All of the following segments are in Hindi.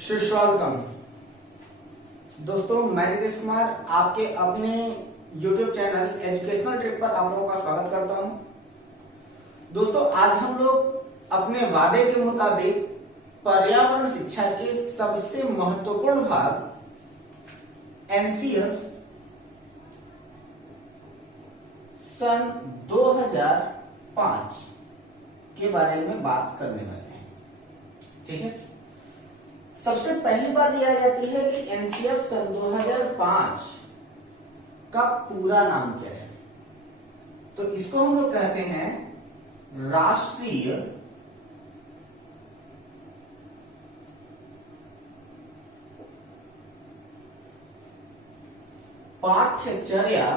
सुस्वागतम दोस्तों, मैं नितीश कुमार आपके अपने YouTube चैनल एजुकेशनल ट्रिप पर आप लोगों का स्वागत करता हूं। दोस्तों, आज हम लोग अपने वादे के मुताबिक पर्यावरण शिक्षा के सबसे महत्वपूर्ण भाग एनसीएस सन 2005 के बारे में बात करने वाले हैं। ठीक है, सबसे पहली बात यह आ जाती है कि एनसीएफ सन 2005 का पूरा नाम क्या है। तो इसको हम लोग कहते हैं राष्ट्रीय पाठ्यचर्या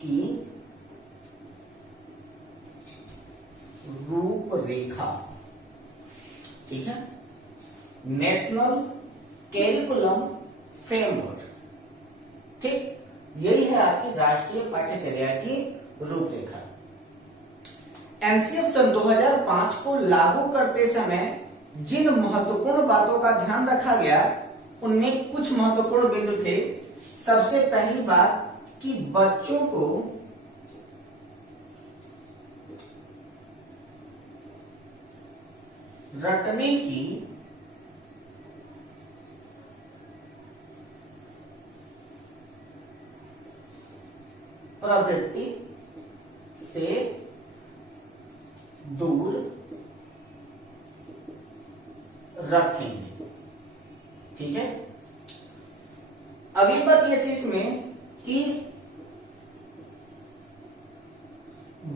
की रूपरेखा। ठीक है, नेशनल कैरिकुलम फ्रेमवर्क। ठीक, यही है आपकी राष्ट्रीय पाठ्यचर्या की रूपरेखा। एनसीएफ सन 2005 को लागू करते समय जिन महत्वपूर्ण बातों का ध्यान रखा गया उनमें कुछ महत्वपूर्ण बिंदु थे। सबसे पहली बात कि बच्चों को रटने की प्रवृत्ति से दूर रखेंगे। ठीक है, अगली बात यह थी इसमें कि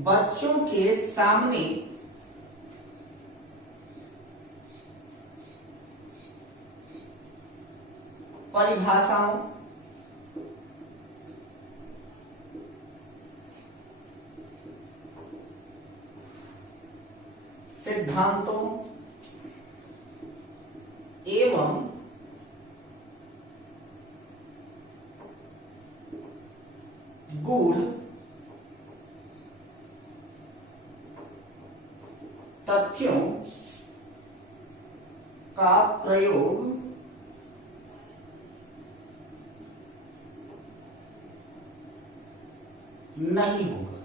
बच्चों के सामने परिभाषाओं, सिद्धांतों एवं गूढ़ तथ्यों का प्रयोग नहीं होगा।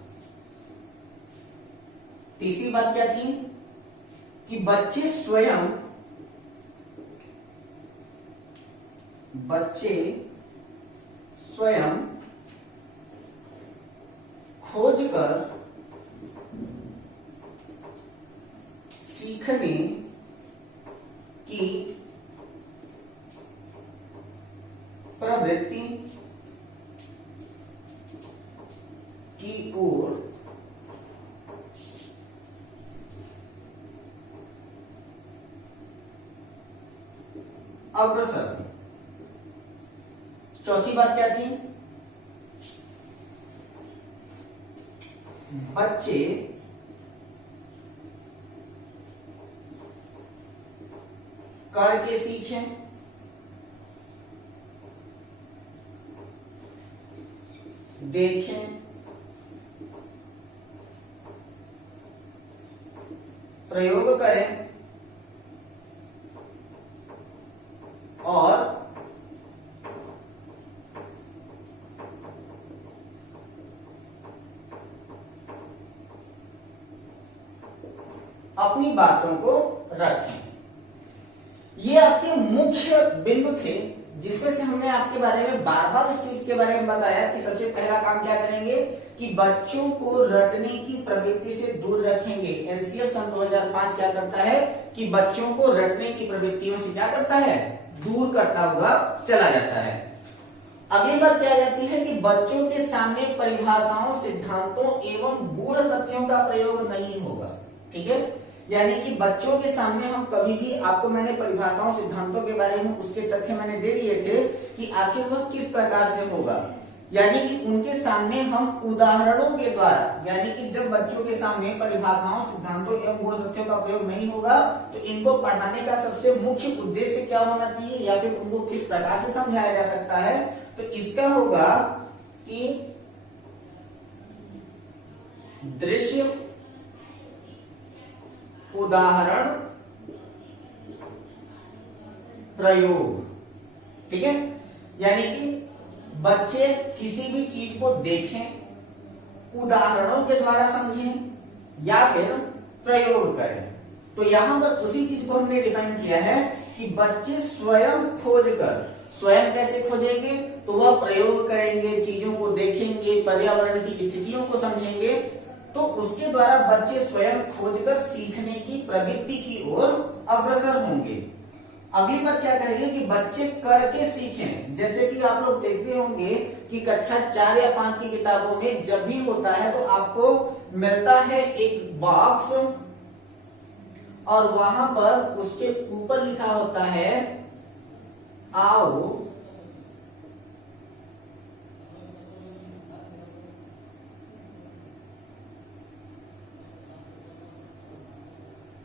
तीसरी बात क्या थी कि बच्चे स्वयं खोजकर सीखने की प्रवृत्ति की ओर अग्रसर। चौथी बात क्या थी, बच्चे करके सीखें, देखें, प्रयोग करें और अपनी बातों को रखें। ये आपके मुख्य बिंदु थे जिसमें से हमने आपके बारे में बार बार इस चीज के बारे में बताया कि सबसे पहला काम क्या करेंगे कि बच्चों को रटने की प्रवृत्ति से दूर रखेंगे। एनसीएफ सन 2005 क्या करता है कि बच्चों को रटने की प्रवृत्तियों से क्या करता है, दूर करता हुआ चला जाता है। अगली बात क्या जाती है कि बच्चों के सामने परिभाषाओं, सिद्धांतों एवं गूढ़ तथ्यों का प्रयोग नहीं होगा। ठीक है, यानी कि बच्चों के सामने हम कभी भी, आपको मैंने परिभाषाओं, सिद्धांतों के बारे में उसके तथ्य मैंने दे दिए थे कि आखिर वह किस प्रकार से होगा। यानी कि उनके सामने हम उदाहरणों के द्वारा, यानी कि जब बच्चों के सामने परिभाषाओं, सिद्धांतों एवं गूढ़ तथ्यों का प्रयोग नहीं होगा तो इनको पढ़ाने का सबसे मुख्य उद्देश्य क्या होना चाहिए या फिर उनको किस प्रकार से समझाया जा सकता है, तो इसका होगा कि दृश्य, उदाहरण प्रयोग। ठीक है, यानी कि बच्चे किसी भी चीज को देखें, उदाहरणों के द्वारा समझें या फिर प्रयोग करें। तो यहां पर उसी चीज को हमने डिफाइन किया है कि बच्चे स्वयं खोज कर, स्वयं कैसे खोजेंगे, तो वह प्रयोग करेंगे, चीजों को देखेंगे, पर्यावरण की स्थितियों को समझेंगे, तो उसके द्वारा बच्चे स्वयं खोजकर सीखने की प्रवृत्ति की ओर अग्रसर होंगे। अगली बात क्या कहेंगे कि बच्चे करके सीखें। जैसे कि आप लोग देखते होंगे कि कक्षा 4 या 5 की किताबों में जब भी होता है तो आपको मिलता है एक बॉक्स और वहां पर उसके ऊपर लिखा होता है आओ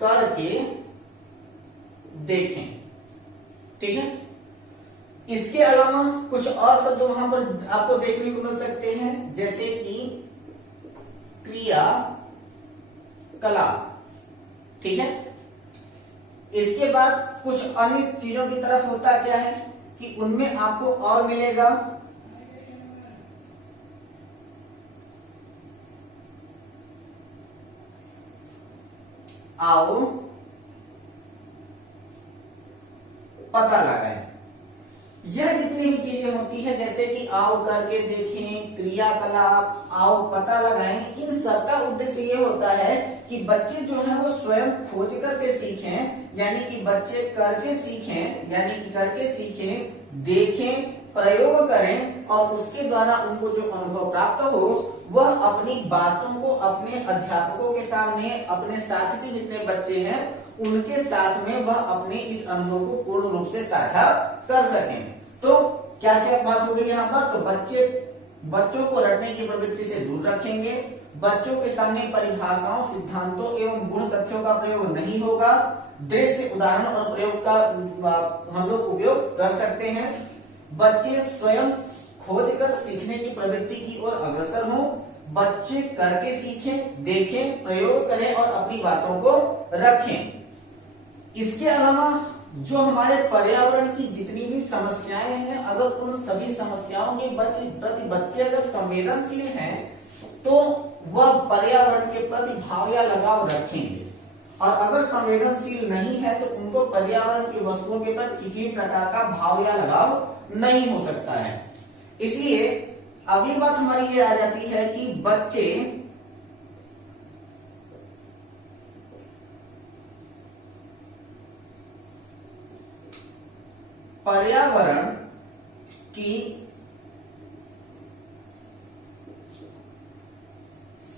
करके देखें। ठीक है, इसके अलावा कुछ और शब्द वहां पर आपको देखने को मिल सकते हैं, जैसे कि क्रिया कलाप। ठीक है, इसके बाद कुछ अन्य चीजों की तरफ होता क्या है कि उनमें आपको और मिलेगा आओ पता लगाएं। यह जितनी भी चीजें होती है, जैसे कि आओ करके देखें, क्रियाकलाप, आओ पता लगाएं, इन सब का उद्देश्य ये होता है कि बच्चे जो है वो स्वयं खोज करके सीखें, यानी कि बच्चे करके सीखें, यानी कि करके सीखें, देखें, प्रयोग करें और उसके द्वारा उनको जो अनुभव प्राप्त हो वह अपनी बातों को अपने अध्यापकों के सामने, अपने साथ के जितने बच्चे हैं उनके साथ में वह अपने इस अनुभव को पूर्ण रूप से साझा कर सकें। तो क्या क्या बात हो गई यहाँ पर, तो बच्चों को रटने की प्रवृत्ति से दूर रखेंगे, बच्चों के सामने परिभाषाओं, सिद्धांतों एवं गुण तथ्यों का प्रयोग नहीं होगा, दृश्य, उदाहरण और प्रयोग का हम लोग उपयोग कर सकते हैं, बच्चे स्वयं खोज कर सीखने की प्रवृत्ति की ओर अग्रसर हों, बच्चे करके सीखें, देखें, प्रयोग करें और अपनी बातों को रखें। इसके अलावा जो हमारे पर्यावरण की जितनी भी समस्याएं हैं, अगर उन सभी समस्याओं के प्रति बच्चे अगर संवेदनशील हैं तो वह पर्यावरण के प्रति भाव या लगाव रखेंगे, और अगर संवेदनशील नहीं है तो उनको पर्यावरण की वस्तुओं के प्रति किसी प्रकार का भाव या लगाव नहीं हो सकता है। इसलिए अगली बात हमारी ये आ जाती है कि बच्चे पर्यावरण की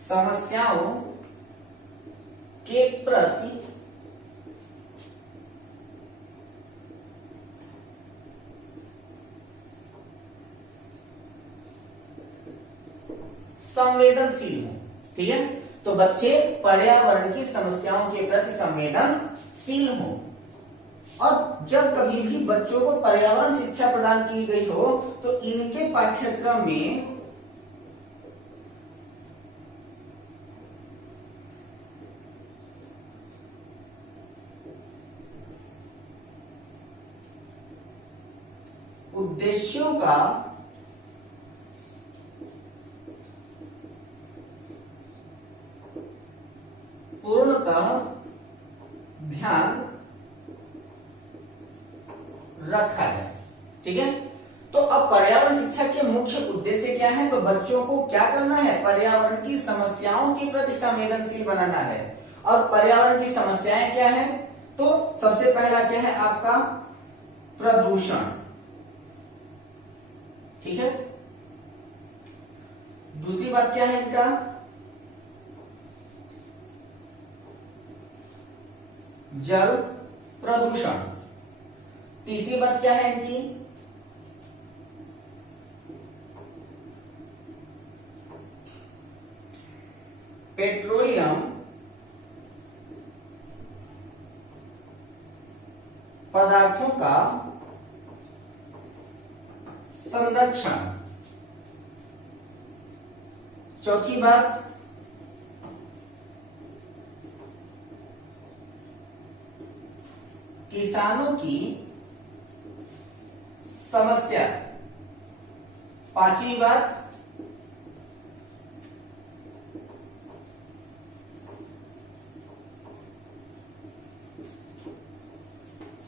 समस्याओं के प्रति संवेदनशील हो। ठीक है, तो बच्चे पर्यावरण की समस्याओं के प्रति संवेदनशील हो। और जब कभी भी बच्चों को पर्यावरण शिक्षा प्रदान की गई हो तो इनके पाठ्यक्रम में उद्देश्यों का पूर्णतः ध्यान रखा है। ठीक है, तो अब पर्यावरण शिक्षा के मुख्य उद्देश्य क्या है, तो बच्चों को क्या करना है, पर्यावरण की समस्याओं के प्रति संवेदनशील बनाना है। और पर्यावरण की समस्याएं क्या है, तो सबसे पहला क्या है आपका प्रदूषण। ठीक है, दूसरी बात क्या है इनका जल प्रदूषण। तीसरी बात क्या है इनकी पेट्रोलियम पदार्थों का संरक्षण। चौथी बात किसानों की समस्या। पांचवी बात,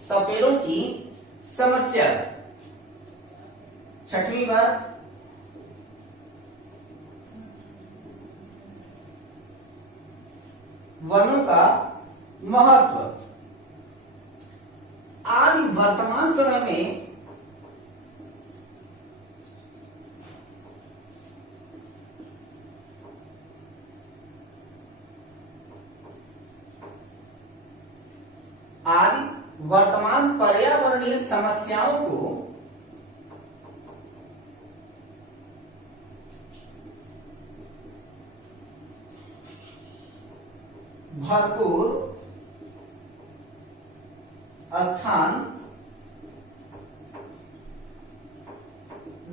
सपेरों की समस्या। छठवीं बात, वनों का महत्व। आज वर्तमान समय में वर्तमान पर्यावरणीय समस्याओं को भरपूर स्थान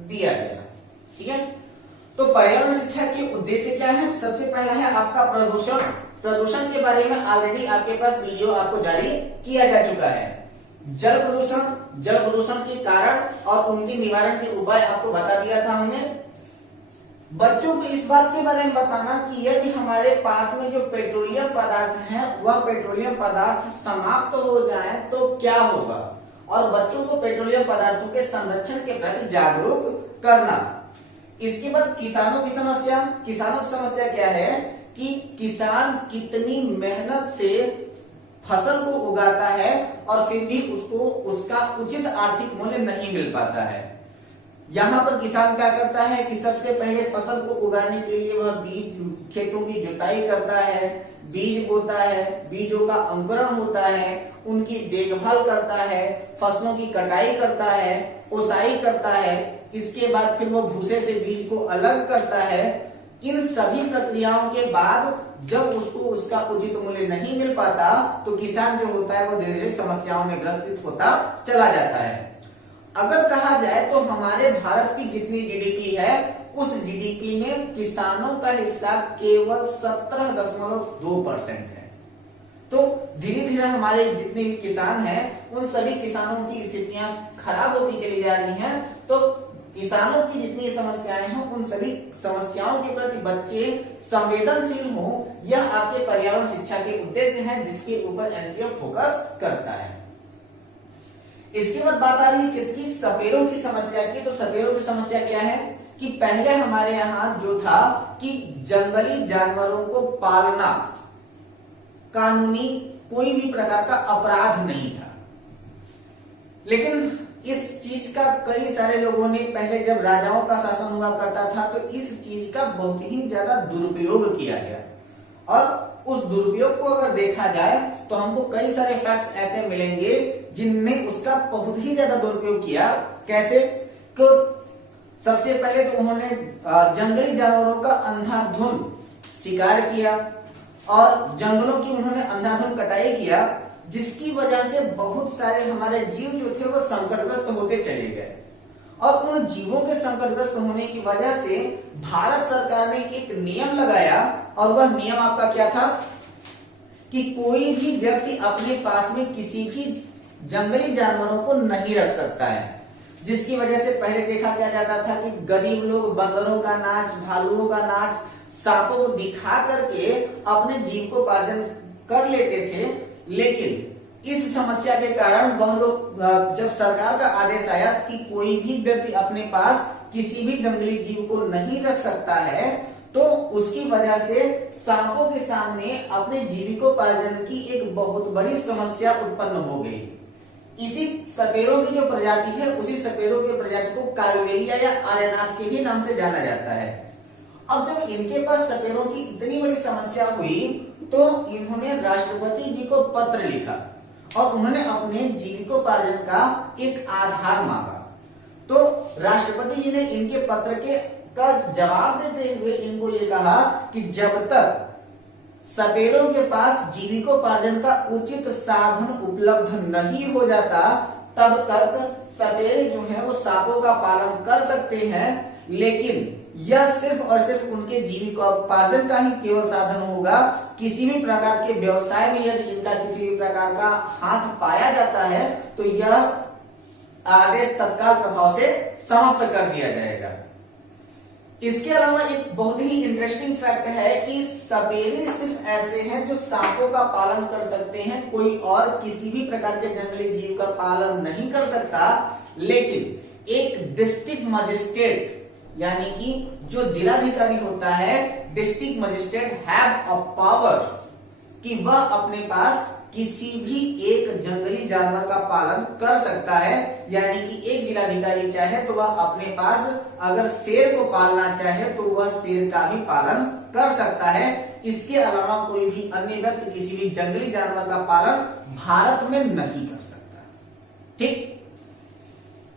दिया गया। ठीक है, तो पर्यावरण शिक्षा के उद्देश्य क्या है? सबसे पहला है आपका प्रदूषण। प्रदूषण के बारे में ऑलरेडी आपके पास वीडियो आपको जारी किया जा चुका है। जल प्रदूषण के कारण और उनके निवारण के उपाय आपको बता दिया था हमने। बच्चों को इस बात के बारे में बताना कि यदि हमारे पास में जो पेट्रोलियम पदार्थ हैं वह पेट्रोलियम पदार्थ समाप्त हो जाए तो क्या होगा, और बच्चों को पेट्रोलियम पदार्थों के संरक्षण के प्रति जागरूक करना। इसके बाद किसानों की समस्या। किसानों की समस्या क्या है कि किसान कितनी मेहनत से फसल को उगाता है और फिर भी उसको उसका उचित आर्थिक मूल्य नहीं मिल पाता है। यहाँ पर किसान क्या करता है कि सबसे पहले फसल को उगाने के लिए वह बीज खेतों की जुताई करता है, बीज बोता है, बीजों का अंकुरण होता है, उनकी देखभाल करता है, फसलों की कटाई करता है, ओसाई करता है, इसके बाद फिर वो भूसे से बीज को अलग करता है। इन सभी प्रक्रियाओं के बाद जब उसको उसका उचित मूल्य नहीं मिल पाता तो किसान जो होता है वो धीरे धीरे समस्याओं में ग्रसित होता चला जाता है। अगर कहा जाए तो हमारे भारत की जितनी जीडीपी है उस जीडीपी में किसानों का हिस्सा केवल 17.2% है। तो धीरे धीरे हमारे जितने भी किसान हैं उन सभी किसानों की स्थितियां खराब होती चली जा रही हैं। तो किसानों की जितनी समस्याएं हैं उन सभी समस्याओं के प्रति बच्चे संवेदनशील हो, यह आपके पर्यावरण शिक्षा के उद्देश्य है जिसके ऊपर एनसीईआरटी फोकस करता है। इसके बाद बात आ रही है किसकी? सपेरों की समस्या की। तो सपेरों की समस्या क्या है कि पहले हमारे यहाँ जो था कि जंगली जानवरों को पालना कानूनी कोई भी प्रकार का अपराध नहीं था, लेकिन इस चीज का कई सारे लोगों ने पहले जब राजाओं का शासन हुआ करता था तो इस चीज का बहुत ही ज्यादा दुरुपयोग किया गया। और उस दुरुपयोग को अगर देखा जाए तो हमको कई सारे फैक्ट्स ऐसे मिलेंगे जिनमें उसका बहुत ही ज्यादा दुरुपयोग किया। कैसे? तो सबसे पहले तो उन्होंने जंगली जानवरों का अंधाधुंध शिकार किया और जंगलों की उन्होंने अंधाधुंध कटाई किया, जिसकी वजह से बहुत सारे हमारे जीव जो थे वो संकटग्रस्त होते चले गए। और उन जीवों के संकटग्रस्त होने की वजह से भारत सरकार ने एक नियम लगाया, और वह नियम आपका क्या था कि कोई भी व्यक्ति अपने पास में किसी भी जंगली जानवरों को नहीं रख सकता है। जिसकी वजह से पहले देखा क्या जाता था कि गरीब लोग बंदरों का नाच, भालुओं का नाच, सांपों को दिखा करके अपने जीविकोपार्जन कर लेते थे। लेकिन इस समस्या के कारण वह लोग, जब सरकार का आदेश आया कि कोई भी व्यक्ति अपने पास किसी भी जंगली जीव को नहीं रख सकता है, तो उसकी वजह से सांपों के सामने अपने जीविकोपार्जन की एक बहुत बड़ी समस्या उत्पन्न हो गई। इसी सपेरों की जो प्रजाति है उसी सपेरों की प्रजाति को कालबेलिया या आर्यनाथ के ही नाम से जाना जाता है। अब जब इनके पास सपेरों की इतनी बड़ी समस्या हुई तो इन्होंने राष्ट्रपति जी को पत्र लिखा और उन्होंने अपने जीविकोपार्जन का एक आधार मांगा। तो राष्ट्रपति जी ने इनके पत्र का जवाब देते हुए इनको ये कहा कि जब तक सपेरों के पास जीविकोपार्जन का उचित साधन उपलब्ध नहीं हो जाता तब तक सपेरे जो है वो सांपों का पालन कर सकते हैं, लेकिन यह सिर्फ और सिर्फ उनके जीविकोपार्जन का ही केवल साधन होगा। किसी भी प्रकार के व्यवसाय में यदि इनका किसी भी प्रकार का हाथ पाया जाता है तो यह आदेश तत्काल प्रभाव से समाप्त कर दिया जाएगा। इसके अलावा एक बहुत ही इंटरेस्टिंग फैक्ट है कि सपेरे सिर्फ ऐसे हैं जो सांपों का पालन कर सकते हैं, कोई और किसी भी प्रकार के जंगली जीव का पालन नहीं कर सकता। लेकिन एक डिस्ट्रिक्ट मजिस्ट्रेट यानी कि जो जिलाधिकारी होता है, district magistrate have a power कि वह अपने पास किसी भी एक जंगली जानवर का पालन कर सकता है। यानी कि एक जिलाधिकारी चाहे तो वह अपने पास अगर शेर को पालना चाहे तो वह शेर का भी पालन कर सकता है। इसके अलावा कोई भी अन्य व्यक्ति किसी भी जंगली जानवर का पालन भारत में नहीं कर सकता। ठीक।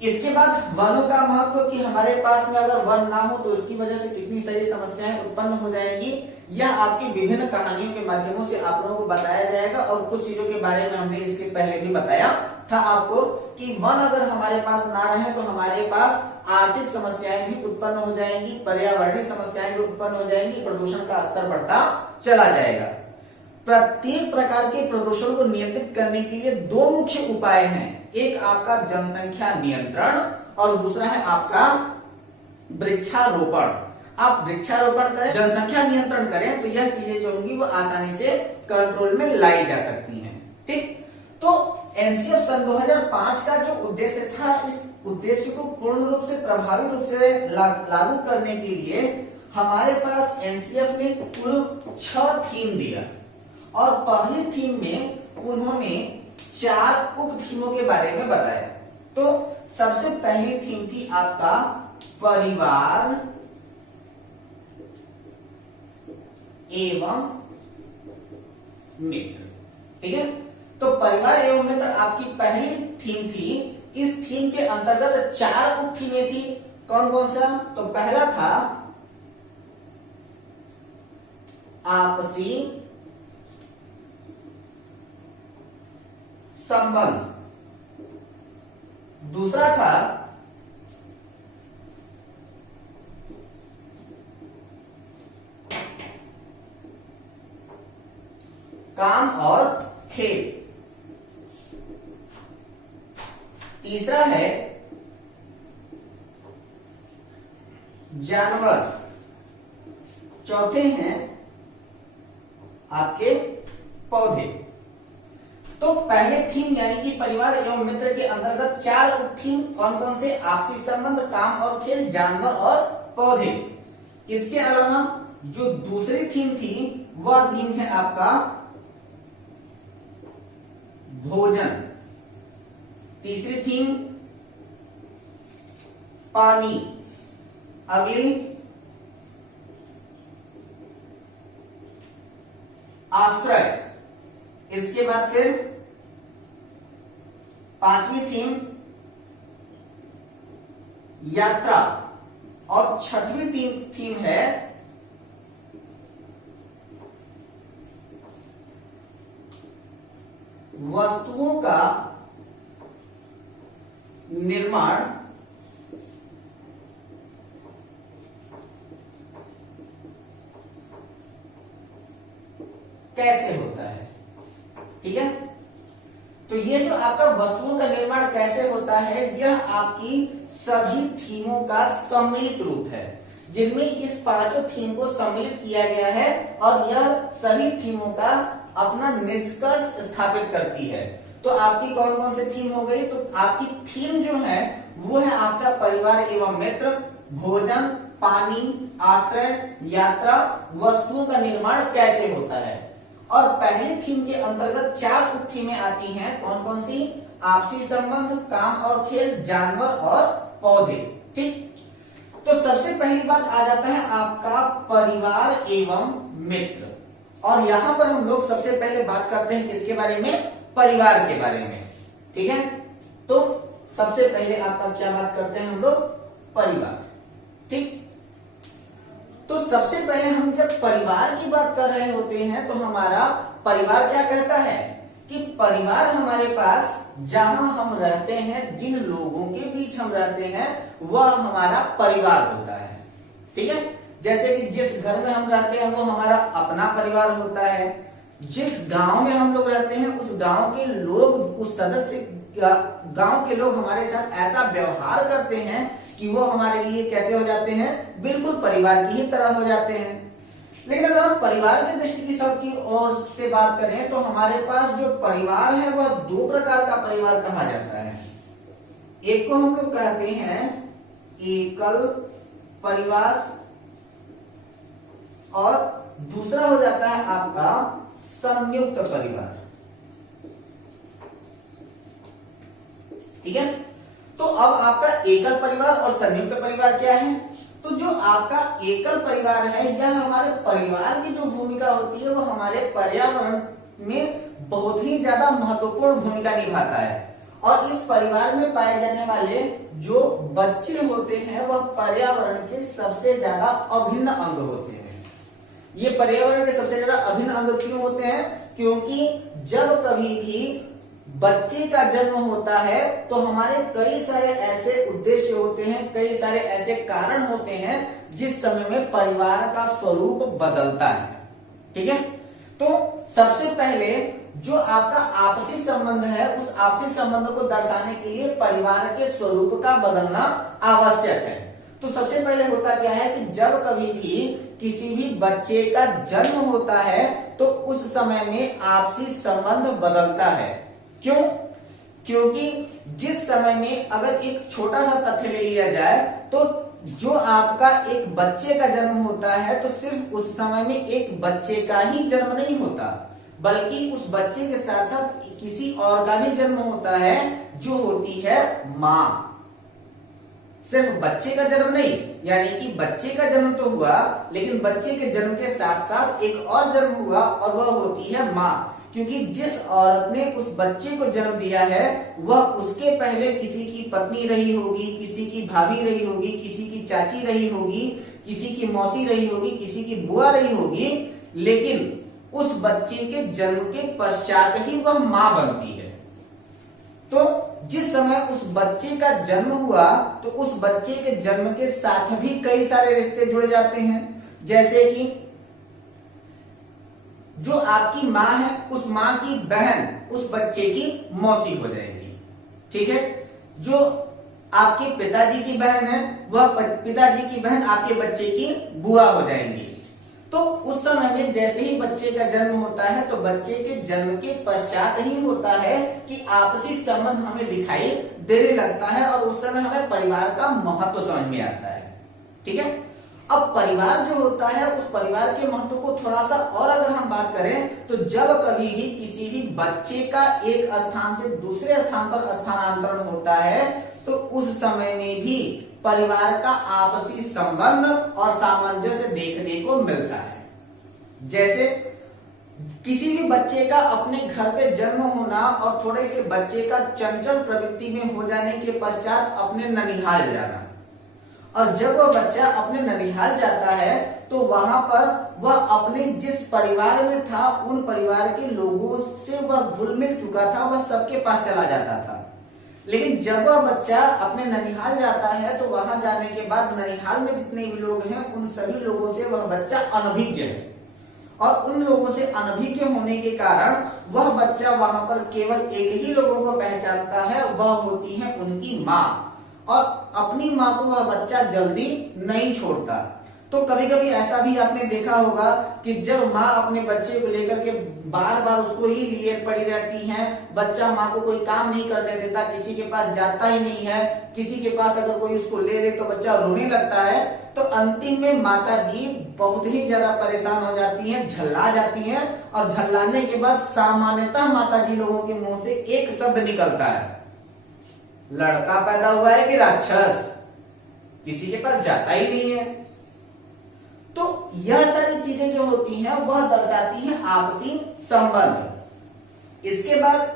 इसके बाद वनों का महत्व कि हमारे पास में अगर वन ना हो तो उसकी वजह से कितनी सारी समस्याएं उत्पन्न हो जाएंगी, यह आपकी विभिन्न कहानियों के माध्यमों से आप लोगों को बताया जाएगा। और कुछ चीजों के बारे में हमने इसके पहले भी बताया था आपको कि वन अगर हमारे पास ना रहे तो हमारे पास आर्थिक समस्याएं भी उत्पन्न हो जाएंगी, पर्यावरणीय समस्याएं भी उत्पन्न हो जाएंगी, प्रदूषण का स्तर बढ़ता चला जाएगा। प्रत्येक प्रकार के प्रदूषण को नियंत्रित करने के लिए दो मुख्य उपाय हैं, एक आपका जनसंख्या नियंत्रण और दूसरा है आपका वृक्षारोपण। आप वृक्षारोपण करें, जनसंख्या नियंत्रण करें तो यह चीजें जो होंगी वो आसानी से कंट्रोल में लाई जा सकती हैं। ठीक। तो एनसीएफ सन 2005 का जो उद्देश्य था, इस उद्देश्य को पूर्ण रूप से प्रभावी रूप से लागू करने के लिए हमारे पास एनसीएफ ने कुल 6 थीम दिया और पहली थीम में उन्होंने 4 उप थीमों के बारे में बताया। तो सबसे पहली थीम थी आपका परिवार एवं मित्र। ठीक है। तो परिवार एवं मित्र आपकी पहली थीम थी। इस थीम के अंतर्गत 4 उप थीमें थी। कौन कौन सा? तो पहला था आपसी संबंध, दूसरा था काम और खेल, तीसरा है जानवर, चौथे हैं आपके पौधे। तो पहले थीम यानी कि परिवार एवं मित्र के अंतर्गत 4 उप थीम कौन कौन से? आपसी संबंध, काम और खेल, जानवर और पौधे। इसके अलावा जो दूसरी थीम थी वह थीम है आपका भोजन, तीसरी थीम पानी, अगली आश्रय, इसके बाद फिर 5वीं थीम यात्रा और 6वीं थीम है वस्तुओं का निर्माण कैसे होता है। ठीक है। तो ये जो आपका वस्तुओं का निर्माण कैसे होता है, यह आपकी सभी थीमों का सम्मिलित रूप है, जिनमें इस 5 थीम को सम्मिलित किया गया है और यह सभी थीमों का अपना निष्कर्ष स्थापित करती है। तो आपकी कौन कौन सी थीम हो गई? तो आपकी थीम जो है वो है आपका परिवार एवं मित्र, भोजन, पानी, आश्रय, यात्रा, वस्तुओं का निर्माण कैसे होता है। और पहली थीम के अंतर्गत 4 उप थीमें आती हैं। कौन कौन सी? आपसी संबंध, काम और खेल, जानवर और पौधे। ठीक। तो सबसे पहली बात आ जाता है आपका परिवार एवं मित्र, और यहां पर हम लोग सबसे पहले बात करते हैं किसके बारे में? परिवार के बारे में। ठीक है। तो सबसे पहले आपका क्या बात करते हैं हम लोग? परिवार। ठीक। तो सबसे पहले हम जब परिवार की बात कर रहे होते हैं तो हमारा परिवार क्या कहता है कि परिवार हमारे पास जहां हम रहते हैं, जिन लोगों के बीच हम रहते हैं, वह हमारा परिवार होता है। ठीक है। जैसे कि जिस घर में हम रहते हैं वो हमारा अपना परिवार होता है, जिस गांव में हम लोग रहते हैं उस गांव के लोग, उस सदस्य गांव के लोग हमारे साथ ऐसा व्यवहार करते हैं कि वो हमारे लिए कैसे हो जाते हैं, बिल्कुल परिवार की ही तरह हो जाते हैं। लेकिन अगर हम परिवार के दृष्टि की ओर से बात करें तो हमारे पास जो परिवार है वह दो प्रकार का परिवार कहा जाता है। एक को हम लोग कहते हैं एकल परिवार और दूसरा हो जाता है आपका संयुक्त परिवार। ठीक है, तो अब आपका एकल परिवार और संयुक्त परिवार क्या है? तो जो आपका एकल परिवार है यह हमारे परिवार की जो भूमिका होती है वो हमारे पर्यावरण में बहुत ही ज्यादा महत्वपूर्ण भूमिका निभाता है। और इस परिवार में पाए जाने वाले जो बच्चे होते हैं वह पर्यावरण के सबसे ज्यादा अभिन्न अंग होते हैं। ये पर्यावरण के सबसे ज्यादा अभिन्न अंग क्यों होते हैं? क्योंकि जब कभी भी बच्चे का जन्म होता है तो हमारे कई सारे ऐसे उद्देश्य होते हैं, कई सारे ऐसे कारण होते हैं जिस समय में परिवार का स्वरूप बदलता है। ठीक है, तो सबसे पहले जो आपका आपसी संबंध है उस आपसी संबंध को दर्शाने के लिए परिवार के स्वरूप का बदलना आवश्यक है। तो सबसे पहले होता क्या है कि जब कभी भी किसी भी बच्चे का जन्म होता है तो उस समय में आपसी संबंध बदलता है। क्यों? क्योंकि जिस समय में अगर एक छोटा सा तथ्य ले लिया जाए तो जो आपका एक बच्चे का जन्म होता है तो सिर्फ उस समय में एक बच्चे का ही जन्म नहीं होता, बल्कि उस बच्चे के साथ साथ किसी और का भी जन्म होता है जो होती है माँ। सिर्फ बच्चे का जन्म नहीं, यानी कि बच्चे का जन्म तो हुआ लेकिन बच्चे के जन्म के साथ साथ एक और जन्म हुआ और वह होती है माँ। क्योंकि जिस औरत ने उस बच्चे को जन्म दिया है वह उसके पहले किसी की पत्नी रही होगी, किसी की भाभी रही होगी, किसी की चाची रही होगी, किसी की मौसी रही होगी, किसी की बुआ रही होगी, लेकिन उस बच्चे के जन्म के पश्चात ही वह मां बनती है। तो जिस समय उस बच्चे का जन्म हुआ तो उस बच्चे के जन्म के साथ भी कई सारे रिश्ते जुड़े जाते हैं। जैसे कि जो आपकी माँ है उस माँ की बहन उस बच्चे की मौसी हो जाएगी। ठीक है, जो आपके पिताजी की बहन है वह पिताजी की बहन आपके बच्चे की बुआ हो जाएंगी। तो उस समय में जैसे ही बच्चे का जन्म होता है तो बच्चे के जन्म के पश्चात ही होता है कि आपसी संबंध हमें दिखाई देने लगता है और उस समय हमें परिवार का महत्व समझ में आता है। ठीक है, अब परिवार जो होता है उस परिवार के महत्व को थोड़ा सा और अगर हम बात करें तो जब कभी भी किसी भी बच्चे का एक स्थान से दूसरे स्थान पर स्थानांतरण होता है तो उस समय में भी परिवार का आपसी संबंध और सामंजस्य देखने को मिलता है। जैसे किसी भी बच्चे का अपने घर पे जन्म होना और थोड़े से बच्चे का चंचल प्रवृत्ति में हो जाने के पश्चात अपने ननिहाल जाना, और जब वह बच्चा अपने ननिहाल जाता है तो वहां पर वह अपने जिस परिवार में था उन परिवार के लोगों से वह घुल मिल चुका था, वह सबके पास चला जाता था। लेकिन जब वह बच्चा अपने ननिहाल जाता है तो वहां जाने के बाद ननिहाल में जितने भी लोग हैं उन सभी लोगों से वह बच्चा अनभिज्ञ है, और उन लोगों से अनभिज्ञ होने के कारण वह बच्चा वहां पर केवल एक ही लोगों को पहचानता है, वह होती है उनकी माँ, और अपनी माँ को वह बच्चा जल्दी नहीं छोड़ता। तो कभी कभी ऐसा भी आपने देखा होगा कि जब माँ अपने बच्चे को लेकर के बार बार उसको ही लिए पड़ी रहती हैं, बच्चा माँ को कोई काम नहीं करने देता, किसी के पास जाता ही नहीं है, किसी के पास अगर कोई उसको ले ले तो बच्चा रोने लगता है, तो अंतिम में माता जी बहुत ही ज्यादा परेशान हो जाती हैं, झल्ला जाती हैं, और झल्लाने के बाद सामान्यतः माता जी लोगों के मुंह से एक शब्द निकलता है, लड़का पैदा हुआ है कि राक्षस, किसी के पास जाता ही नहीं है। तो यह सारी चीजें जो होती हैं वह दर्शाती हैं आपसी संबंध। इसके बाद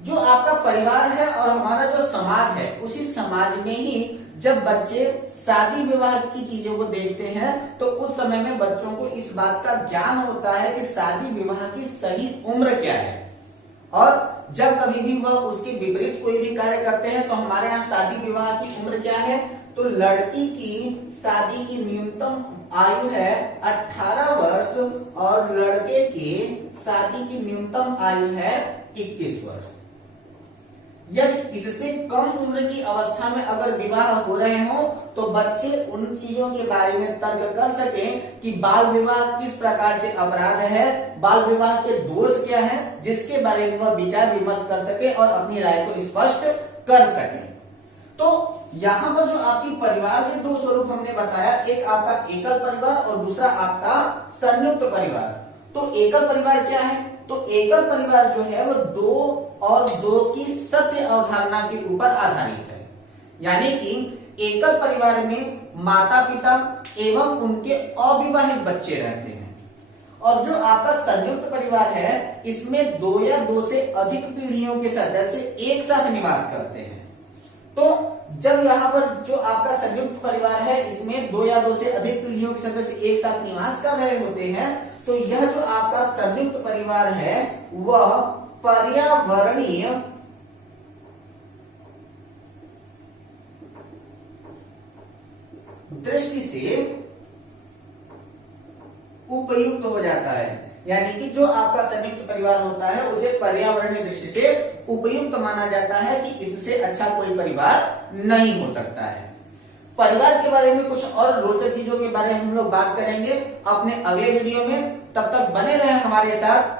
जो आपका परिवार है और हमारा जो समाज है, उसी समाज में ही जब बच्चे शादी विवाह की चीजों को देखते हैं तो उस समय में बच्चों को इस बात का ज्ञान होता है कि शादी विवाह की सही उम्र क्या है, और जब कभी भी वह उसके विपरीत कोई भी कार्य करते हैं तो हमारे यहाँ शादी विवाह की उम्र क्या है, तो लड़की की शादी की न्यूनतम आयु है 18 वर्ष और लड़के की शादी की न्यूनतम आयु है 21 वर्ष। यदि इससे कम उम्र की अवस्था में अगर विवाह हो रहे हो तो बच्चे उन चीजों के बारे में तर्क कर सके कि बाल विवाह किस प्रकार से अपराध है, बाल विवाह के दोष क्या है, जिसके बारे में वह विचार विमर्श कर सके और अपनी राय को स्पष्ट कर सके। तो यहाँ पर जो आपकी परिवार के दो स्वरूप हमने बताया, एक आपका एकल परिवार और दूसरा आपका संयुक्त परिवार। तो एकल परिवार क्या है? तो एकल परिवार जो है वो 2 और 2 की सत्य अवधारणा के ऊपर आधारित है। यानी कि एकल परिवार में माता पिता एवं उनके अविवाहित बच्चे रहते हैं, और जो आपका संयुक्त परिवार है इसमें 2 या 2 से अधिक पीढ़ियों के सदस्य एक साथ निवास करते हैं। तो जब यहाँ पर जो आपका संयुक्त परिवार है इसमें 2 या 2 से अधिक पीढ़ियों के सदस्य एक साथ निवास कर रहे होते हैं, तो यह जो आपका संयुक्त परिवार है वह पर्यावरणीय दृष्टि से उपयुक्त हो जाता है। यानी कि जो आपका संयुक्त परिवार होता है उसे पर्यावरणीय दृष्टि से उपयुक्त माना जाता है कि इससे अच्छा कोई परिवार नहीं हो सकता है। परिवार के बारे में कुछ और रोचक चीजों के बारे में हम लोग बात करेंगे अपने अगले वीडियो में। तब तक बने रहें हमारे साथ,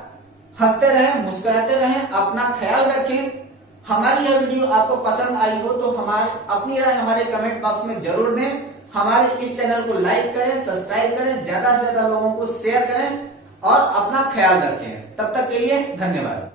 हंसते रहें, मुस्कुराते रहें, अपना ख्याल रखें। हमारी यह वीडियो आपको पसंद आई हो तो अपनी राय हमारे कमेंट बॉक्स में जरूर दें। हमारे इस चैनल को लाइक करें, सब्सक्राइब करें, ज्यादा से ज्यादा लोगों को शेयर करें और अपना ख्याल रखें। तब तक के लिए धन्यवाद।